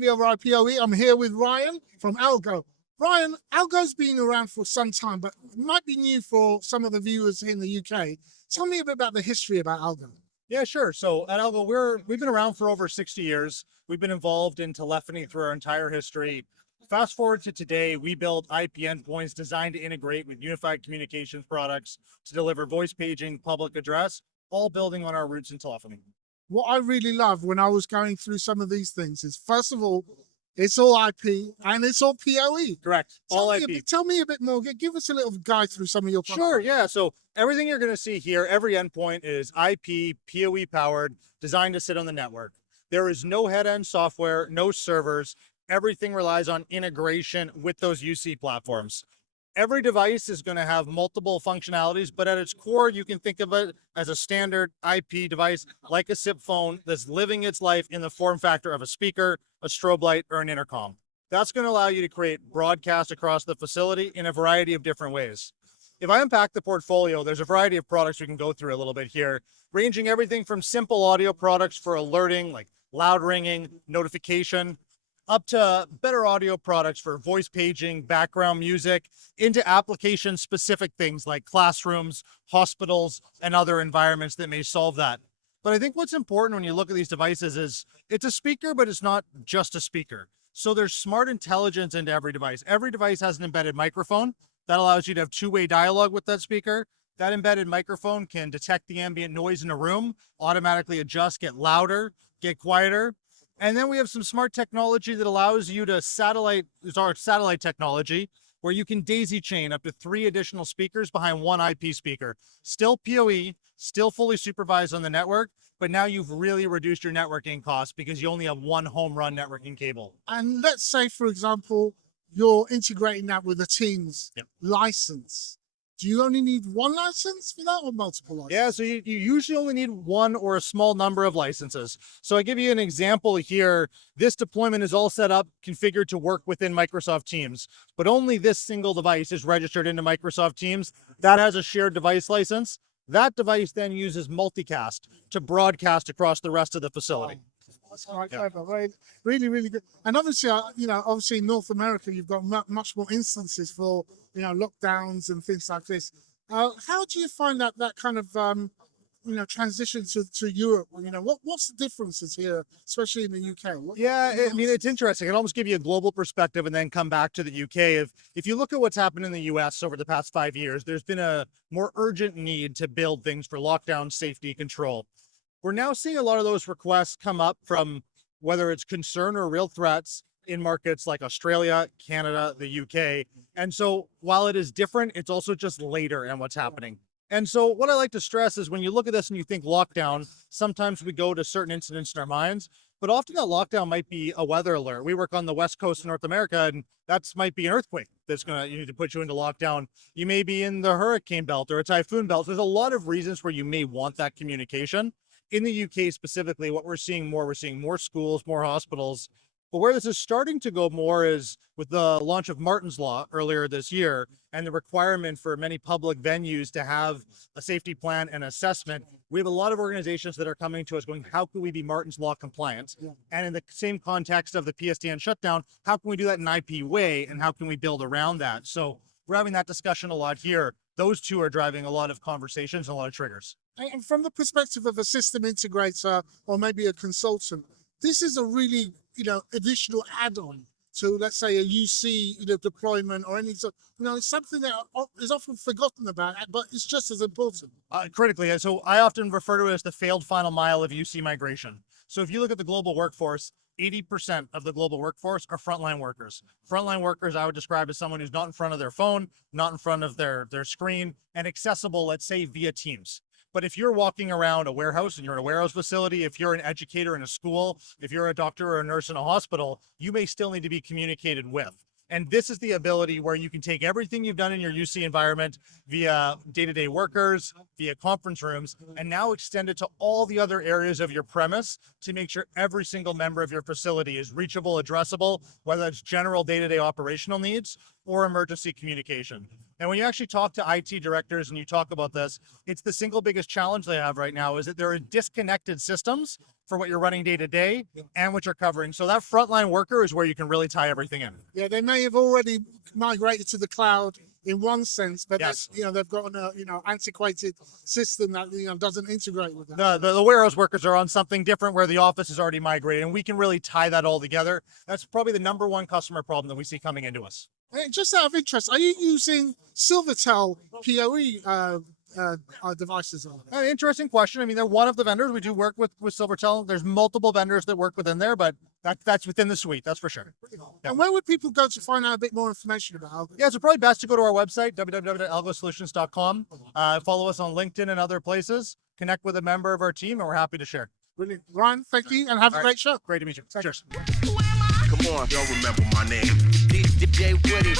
over PoE. I'm here with Ryan from Algo. Ryan, Algo's been around for some time, but it might be new for some of the viewers in the UK. Tell me a bit about the history about Algo. Yeah, sure. So at Algo, we've been around for over 60 years. We've been involved in telephony through our entire history. Fast forward to today, we build IP endpoints designed to integrate with unified communications products to deliver voice paging, public address, all building on our roots in telephony. What I really love when I was going through some of these things is, first of all, it's all IP and it's all PoE. Correct. All IP. Tell me a bit more. Give us a little guide through some of your products. Sure, yeah. So everything you're going to see here, every endpoint is IP, PoE powered, designed to sit on the network. There is no head-end software, no servers. Everything relies on integration with those UC platforms. Every device is going to have multiple functionalities, but at its core, you can think of it as a standard IP device, like a SIP phone that's living its life in the form factor of a speaker, a strobe light, or an intercom. That's going to allow you to create broadcast across the facility in a variety of different ways. If I unpack the portfolio, there's a variety of products we can go through a little bit here, ranging everything from simple audio products for alerting, like loud ringing, notification, up to better audio products for voice paging, background music, into application-specific things like classrooms, hospitals, and other environments that may solve that. But I think what's important when you look at these devices is it's a speaker, but it's not just a speaker. So there's smart intelligence into every device. Every device has an embedded microphone that allows you to have two-way dialogue with that speaker. That embedded microphone can detect the ambient noise in a room, automatically adjust, get louder, get quieter. And then we have some smart technology that allows you to satellite technology, where you can daisy chain up to 3 additional speakers behind one IP speaker. Still PoE, still fully supervised on the network, but now you've really reduced your networking costs because you only have one home run networking cable. And let's say, for example, you're integrating that with a Teams license. Do you only need one license for that or multiple licenses? Yeah, so you usually only need one or a small number of licenses. So I give you an example here. This deployment is all set up, configured to work within Microsoft Teams, but only this single device is registered into Microsoft Teams. That has a shared device license. That device then uses multicast to broadcast across the rest of the facility. That's quite clever, right? Really, really good. And obviously, obviously in North America, you've got much more instances for, lockdowns and things like this. How do you find that kind of, transition to Europe? What's the differences here, especially in the UK? It's interesting. I can almost give you a global perspective and then come back to the UK. If you look at what's happened in the US over the past 5 years, there's been a more urgent need to build things for lockdown, safety, control. We're now seeing a lot of those requests come up from whether it's concern or real threats in markets like Australia, Canada, the UK. And so while it is different, it's also just later in what's happening. And so what I like to stress is when you look at this and you think lockdown, sometimes we go to certain incidents in our minds, but often that lockdown might be a weather alert. We work on the West Coast of North America, and that might be an earthquake that's you need to put you into lockdown. You may be in the hurricane belt or a typhoon belt. There's a lot of reasons where you may want that communication. In the UK specifically, what we're seeing more schools, more hospitals. But where this is starting to go more is with the launch of Martin's Law earlier this year and the requirement for many public venues to have a safety plan and assessment. We have a lot of organizations that are coming to us going, how can we be Martin's Law compliant? And in the same context of the PSTN shutdown, how can we do that in an IP way and how can we build around that? So we're having that discussion a lot here. Those two are driving a lot of conversations and a lot of triggers. And from the perspective of a system integrator or maybe a consultant, this is a really, additional add-on to, let's say, a UC, deployment or any sort. It's something that is often forgotten about, but it's just as important. Critically, so I often refer to it as the failed final mile of UC migration. So if you look at the global workforce, 80% of the global workforce are frontline workers. Frontline workers, I would describe as someone who's not in front of their phone, not in front of their screen, and accessible, let's say, via Teams. But if you're walking around a warehouse and you're in a warehouse facility, if you're an educator in a school, if you're a doctor or a nurse in a hospital, you may still need to be communicated with. And this is the ability where you can take everything you've done in your UC environment via day-to-day workers, via conference rooms, and now extend it to all the other areas of your premise to make sure every single member of your facility is reachable, addressable, whether it's general day-to-day operational needs or emergency communication. And when you actually talk to IT directors and you talk about this, it's the single biggest challenge they have right now is that there are disconnected systems for what you're running day to day and what you're covering. So that frontline worker is where you can really tie everything in. Yeah, they may have already migrated to the cloud in one sense, but Yes. they've got an antiquated system that doesn't integrate with them. The warehouse workers are on something different where the office is already migrated, and we can really tie that all together. That's probably the number one customer problem that we see coming into us. Just out of interest, are you using Silvertel PoE devices on it? Interesting question. I mean, they're one of the vendors. We do work with Silvertel. There's multiple vendors that work within there, but that's within the suite, that's for sure. And where would people go to find out a bit more information about Algo? Yeah, so probably best to go to our website, www.algosolutions.com. Follow us on LinkedIn and other places. Connect with a member of our team, and we're happy to share. Brilliant. Ryan, thank you, and have a great show. Great to meet you. Cheers. Come on, y'all remember my name. DJ Woody.